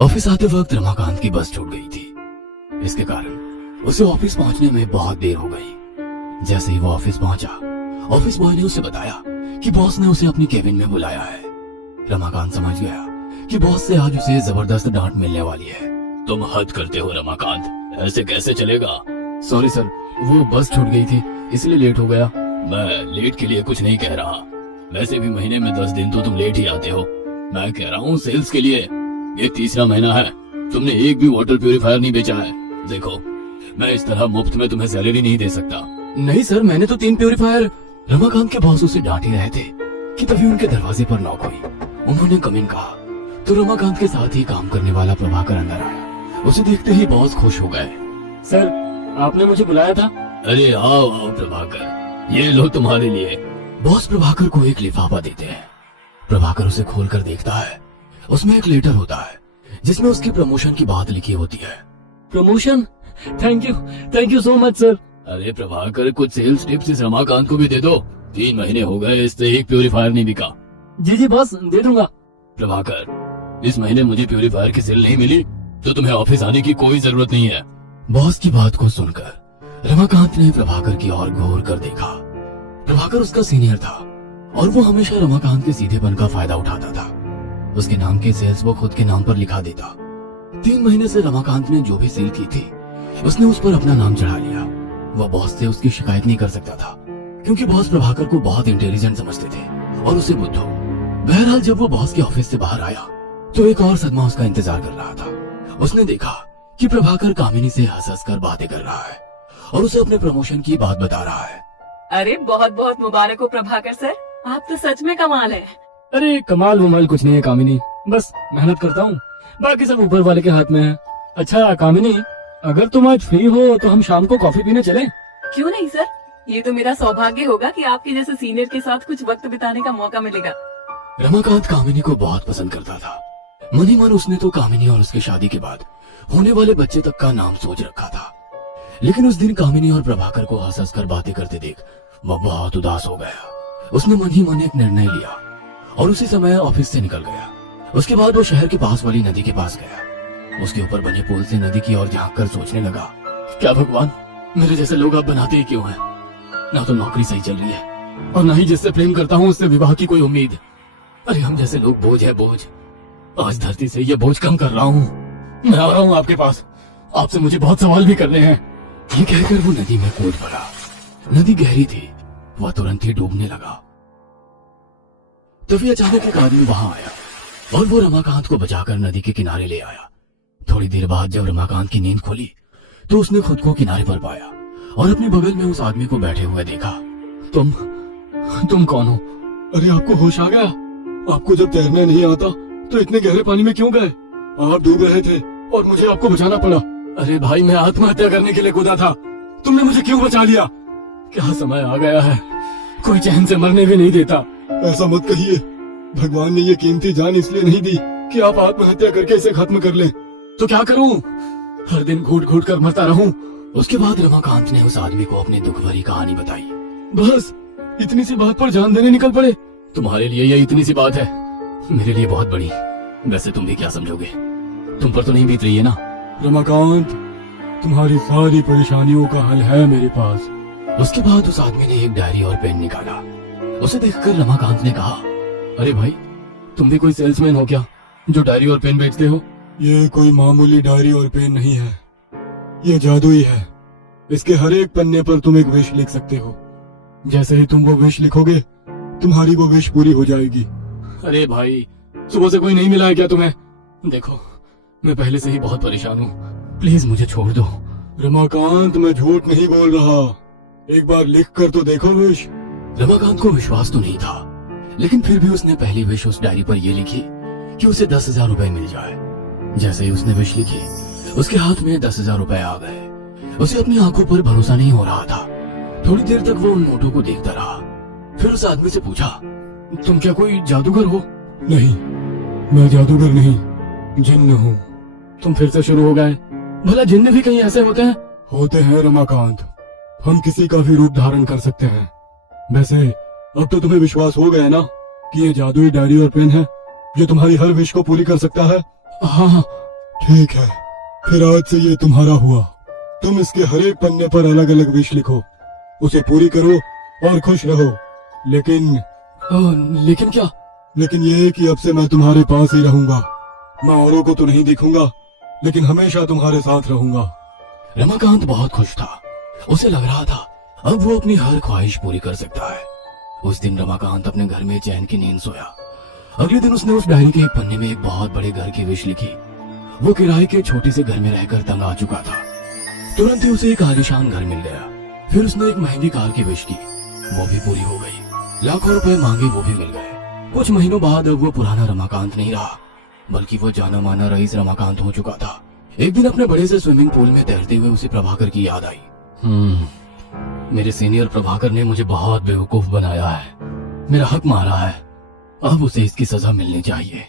Office आते वक्त रमाकांत की बस छूट गई थी। इसके कारण उसे ऑफिस पहुंचने में बहुत देर हो गई। जैसे ही वो ऑफिस पहुंचा, ऑफिस बॉय ने उसे बताया कि बॉस ने उसे अपनी केबिन में बुलाया है। रमाकांत समझ गया कि बॉस से आज उसे जबरदस्त डांट मिलने वाली है। तुम हद करते हो रमाकांत, ऐसे कैसे चलेगा? सॉरी सर, वो बस छूट गई थी इसलिए लेट हो गया। मैं लेट के लिए कुछ नहीं कह रहा, वैसे भी महीने में 10 दिन तो तुम लेट ही आते हो। मैं कह रहा हूँ सेल्स के लिए। ये तीसरा महीना है, तुमने एक भी वाटर प्यूरिफायर नहीं बेचा है। देखो, मैं इस तरह मुफ्त में तुम्हें सैलरी नहीं दे सकता। नहीं सर, मैंने तो 3 प्यूरिफायर। रमाकांत के बॉस उसे डांट ही रहे थे कि तभी उनके दरवाजे पर नॉक हुई। उन्होंने कम इन कहा तो रमाकांत के साथ ही काम करने वाला प्रभाकर अंदर आया। उसे देखते ही बॉस खुश हो गए। सर, आपने मुझे बुलाया था? अरे आओ आओ प्रभाकर, ये लो तुम्हारे लिए। बॉस प्रभाकर को एक लिफाफा देते हैं। प्रभाकर उसे खोलकर देखता है। उसमें एक लेटर होता है जिसमें उसकी प्रमोशन की बात लिखी होती है। Promotion? Thank you so much sir. अरे प्रभाकर, कुछ सेल्स टिप्स इस रमाकांत को भी दे दो। 3 महीने हो गए, इससे एक प्यूरिफायर नहीं बिका। जी बॉस, दे दूंगा। प्रभाकर, इस महीने मुझे प्यूरिफायर की सेल नहीं मिली तो तुम्हें ऑफिस आने की कोई जरूरत नहीं है। बॉस की बात को सुनकर रमाकांत ने प्रभाकर की ओर गौर कर देखा। प्रभाकर उसका सीनियर था और वो हमेशा रमाकांत के सीधेपन का फायदा उठाता था। उसके नाम की सेल्स वो खुद के नाम पर लिखा देता। 3 महीने से रमाकांत ने जो भी सेल की थी उसने उस पर अपना नाम चढ़ा लिया। वह बॉस से उसकी शिकायत नहीं कर सकता था क्योंकि बॉस प्रभाकर को बहुत इंटेलिजेंट समझते थे और उसे बुद्धू। बहरहाल जब वो बॉस के ऑफिस से बाहर आया तो एक और सदमा उसका इंतजार कर रहा था। उसने देखा कि प्रभाकर कामिनी से हंस हंस कर बातें कर रहा है और उसे अपने प्रमोशन की बात बता रहा है। अरे बहुत बहुत मुबारक हो प्रभाकर सर, आप तो सच में कमाल है। अरे कमाल वमाल कुछ नहीं है कामिनी, बस मेहनत करता हूँ, बाकी सब ऊपर वाले के हाथ में है। अच्छा कामिनी, अगर तुम आज फ्री हो तो हम शाम को कॉफी पीने चलें? क्यों नहीं सर, ये तो मेरा सौभाग्य होगा कि आपके जैसे सीनियर के साथ कुछ वक्त बिताने का मौका मिलेगा। रमाकांत कामिनी को बहुत पसंद करता था। मन ही मन उसने तो कामिनी और उसकी शादी के बाद होने वाले बच्चे तक का नाम सोच रखा था। लेकिन उस दिन कामिनी और प्रभाकर को हंस हंस कर बातें करते देख वह बहुत उदास हो गया। उसने मन ही मन एक निर्णय लिया और उसी समय ऑफिस से निकल गया। उसके बाद वो शहर के पास वाली नदी के पास गया। उसके ऊपर बने पुल से नदी की ओर झांक कर सोचने लगा, क्या भगवान, मेरे जैसे लोग अब बनाते ही क्यों हैं? ना तो नौकरी सही चल रही है और ना ही जिससे प्रेम करता हूँ उससे विवाह की कोई उम्मीद। अरे हम जैसे लोग बोझ है बोझ। आज धरती से ये बोझ कम कर रहा हूँ। मैं आ रहा हूँ आपके पास, आपसे मुझे बहुत सवाल भी करने हैं। ये कहकर वो नदी में कूद पड़ा। नदी गहरी थी, वह तुरंत ही डूबने लगा। तभी अचानक एक आदमी वहां आया और वो रमाकांत को बचाकर नदी के किनारे ले आया। थोड़ी देर बाद जब रमाकांत की नींद खुली तो उसने खुद को किनारे पर पाया और अपने बगल में उस आदमी को बैठे हुए देखा। तुम कौन हो? अरे आपको होश आ गया? आपको जब तैरना नहीं आता तो इतने गहरे पानी में क्यों गए? आप डूब रहे थे और मुझे आपको बचाना पड़ा। अरे भाई, मैं आत्महत्या करने के लिए कूदा था, तुमने मुझे क्यों बचा लिया? क्या समय आ गया है, कोई चैन से मरने भी नहीं देता। ऐसा मत कहिए, भगवान ने ये कीमती जान इसलिए नहीं दी कि आप आत्महत्या करके इसे खत्म कर लें। तो क्या करूं? हर दिन घूट घूट कर मरता रहूं? उसके बाद रमाकांत ने उस आदमी को अपनी दुख भरी कहानी बताई। बस इतनी सी बात पर जान देने निकल पड़े? तुम्हारे लिए ये इतनी सी बात है, मेरे लिए बहुत बड़ी। वैसे तुम भी क्या समझोगे, तुम पर तो नहीं बीत रही है ना? रमाकांत, तुम्हारी सारी परेशानियों का हल है मेरे पास। उसके बाद उस आदमी ने एक डायरी और पेन निकाला। उसे देखकर रमाकांत ने कहा, अरे भाई, तुम भी कोई सेल्समैन हो क्या जो डायरी और पेन बेचते हो? ये कोई मामूली डायरी और पेन नहीं है, ये जादुई है। इसके हर एक पन्ने पर तुम एक विश लिख सकते हो। जैसे ही तुम वो विश लिखोगे तुम्हारी वो विश पूरी हो जाएगी। अरे भाई, सुबह से कोई नहीं मिला है क्या तुम्हें? देखो, मैं पहले से ही बहुत परेशान हूँ, प्लीज मुझे छोड़ दो। रमाकांत, मैं झूठ नहीं बोल रहा, एक बार लिख कर तो देखो विश। रमाकांत को विश्वास तो नहीं था, लेकिन फिर भी उसने पहली विश उस डायरी पर यह लिखी कि उसे 10,000 रुपए मिल जाए। जैसे ही उसने विश लिखी उसके हाथ में 10,000 रुपए आ गए। उसे अपनी आंखों पर भरोसा नहीं हो रहा था। थोड़ी देर तक वो उन नोटों को देखता रहा, फिर उस आदमी से पूछा, तुम क्या कोई जादूगर हो? नहीं, मैं जादूगर नहीं, जिन्न हूँ। तुम फिर से शुरू हो गए। भला जिन्न भी कहीं ऐसे होते हैं? होते हैं रमाकांत, हम किसी का भी रूप धारण कर सकते हैं। वैसे अब तो तुम्हें विश्वास हो गया ना कि ये जादुई डायरी और पेन है जो तुम्हारी हर विश को पूरी कर सकता है? हाँ, ठीक है, फिर आज से ये तुम्हारा हुआ। तुम इसके हर एक पन्ने पर अलग अलग विश लिखो, उसे पूरी करो और खुश रहो। लेकिन लेकिन क्या? लेकिन ये कि अब से मैं तुम्हारे पास ही रहूंगा। मैं औरों को तो नहीं दिखूंगा, लेकिन हमेशा तुम्हारे साथ रहूंगा। रमाकांत बहुत खुश था। उसे लग रहा था अब वो अपनी हर ख्वाहिश पूरी कर सकता है। उस दिन रमाकांत अपने घर में चैन की नींद सोया। अगले दिन उसने उस डायरी के एक पन्ने में एक बहुत बड़े घर की विश लिखी। वो किराए के छोटे से घर में रहकर तंग आ चुका था। तुरंत ही उसे एक आलीशान घर मिल गया। फिर उसने एक महंगी कार की विश की, वो भी पूरी हो गई। लाखों रुपए मांगे, वो भी मिल गए। कुछ महीनों बाद अब वो पुराना रमाकांत नहीं रहा, बल्कि वो जाना माना रईस रमाकांत हो चुका था। एक दिन अपने बड़े से स्विमिंग पूल में तैरते हुए उसे प्रभाकर की याद आई। मेरे सीनियर प्रभाकर ने मुझे बहुत बेवकूफ बनाया है, मेरा हक मारा है। अब उसे इसकी सजा मिलनी चाहिए।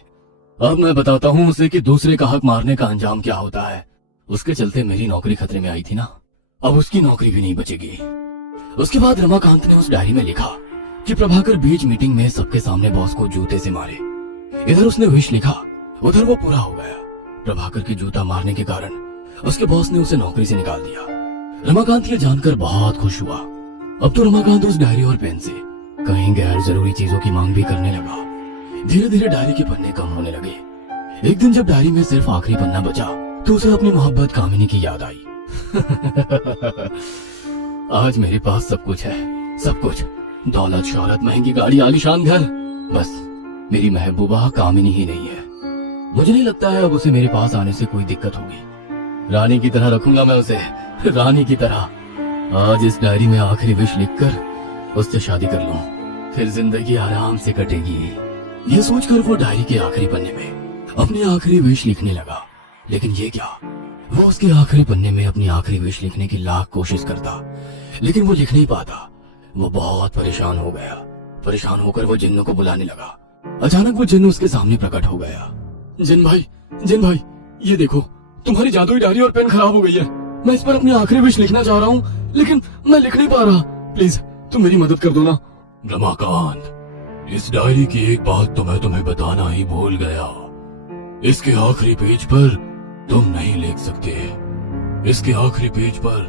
अब मैं बताता हूँ उसे कि दूसरे का हक मारने का अंजाम क्या होता है। उसके चलते मेरी नौकरी खतरे में आई थी ना, अब उसकी नौकरी भी नहीं बचेगी। उसके बाद रमाकांत ने उस डायरी में लिखा कि प्रभाकर बीच मीटिंग में सबके सामने बॉस को जूते से मारे। इधर उसने विश लिखा, उधर वो पूरा हो गया। प्रभाकर के जूता मारने के कारण उसके बॉस ने उसे नौकरी से निकाल दिया। रमाकांत ये जानकर बहुत खुश हुआ। अब तो रमाकांत उस डायरी और पेन से कहीं गैर जरूरी चीजों की मांग भी करने लगा। धीरे धीरे डायरी के पन्ने कम होने लगे। एक दिन जब डायरी में सिर्फ आखिरी पन्ना बचा तो उसे अपनी मोहब्बत कामिनी की याद आई। आज मेरे पास सब कुछ है, सब कुछ, दौलत, शोहरत, महंगी गाड़ी, आलीशान घर, बस मेरी महबूबा कामिनी ही नहीं है। मुझे नहीं लगता है अब उसे मेरे पास आने से कोई दिक्कत होगी। रानी की तरह रखूंगा मैं उसे, रानी की तरह। आज इस डायरी में आखिरी विश लिखकर उससे शादी कर लूं, फिर जिंदगी आराम से कटेगी। ये सोचकर वो डायरी के आखिरी पन्ने में अपनी आखिरी विश लिखने लगा। लेकिन ये क्या, वो उसके आखिरी पन्ने में अपनी आखिरी विश लिखने की लाख कोशिश करता, लेकिन वो लिख नहीं पाता। वो बहुत परेशान हो गया। परेशान होकर वो जिन्नू को बुलाने लगा। अचानक वो जिन्नू उसके सामने प्रकट हो गया। जिन भाई, ये देखो, तुम्हारी जादुई डायरी और पेन खराब हो गई है। मैं इस पर अपनी आखिरी विश लिखना चाह रहा हूँ, लेकिन मैं लिख नहीं पा रहा। प्लीज तुम मेरी मदद कर दो ना। रमाकांत, इस डायरी की एक बात तो मैं तुम्हें बताना ही भूल गया। इसके आखिरी पेज पर तुम नहीं लिख सकते। इसके आखिरी पेज पर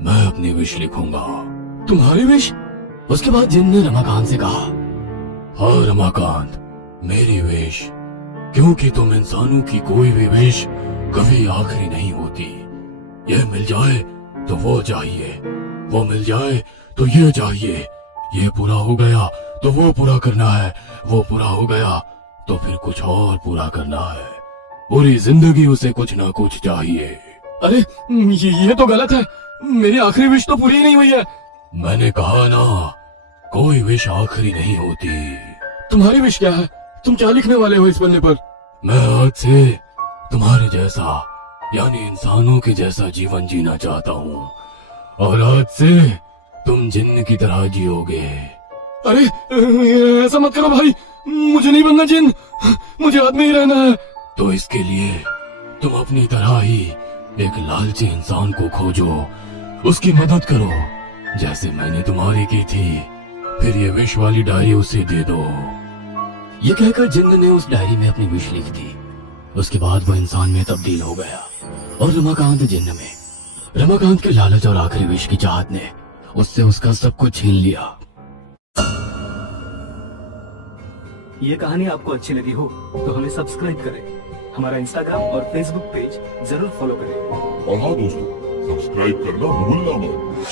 मैं अपनी विश लिखूंगा। तुम्हारी विश? उसके बाद जिन ने रमाकांत से कहा, हाँ रमाकांत, मेरी विश, क्योंकि तुम इंसानों की कोई भी विश कभी आखिरी नहीं होती। यह मिल जाए तो वो चाहिए, वो मिल जाए तो ये चाहिए, ये पूरा हो गया तो वो पूरा करना है, वो पूरा हो गया तो फिर कुछ और पूरा करना है। पूरी जिंदगी उसे कुछ ना कुछ चाहिए। अरे ये तो गलत है, मेरी आखिरी विश तो पूरी ही नहीं हुई है। मैंने कहा ना, कोई विश आखिरी नहीं होती। तुम्हारी विश क्या है? तुम क्या लिखने वाले हो इस पन्ने पर? मैं आज से तुम्हारे जैसा, यानी इंसानों के जैसा जीवन जीना चाहता हूँ, और आज से तुम जिन्न की तरह जियोगे। अरे ऐसा मत करो भाई, मुझे नहीं बनना जिन्न, मुझे आदमी ही रहना है। तो इसके लिए तुम अपनी तरह ही एक लालची इंसान को खोजो, उसकी मदद करो, जैसे मैंने तुम्हारी की थी। फिर ये विश वाली डायरी उसे दे दो। ये कहकर जिन्न ने उस डायरी में अपनी विश लिख दी। उसके बाद वो इंसान में तब्दील हो गया और रमाकांत जिन्न में। रमाकांत के लालच और आखिरी विश की चाहत ने उससे उसका सब कुछ छीन लिया। ये कहानी आपको अच्छी लगी हो तो हमें सब्सक्राइब करें, हमारा इंस्टाग्राम और फेसबुक पेज जरूर फॉलो करें। और हाँ दोस्तों, सब्सक्राइब करना भूलना मत।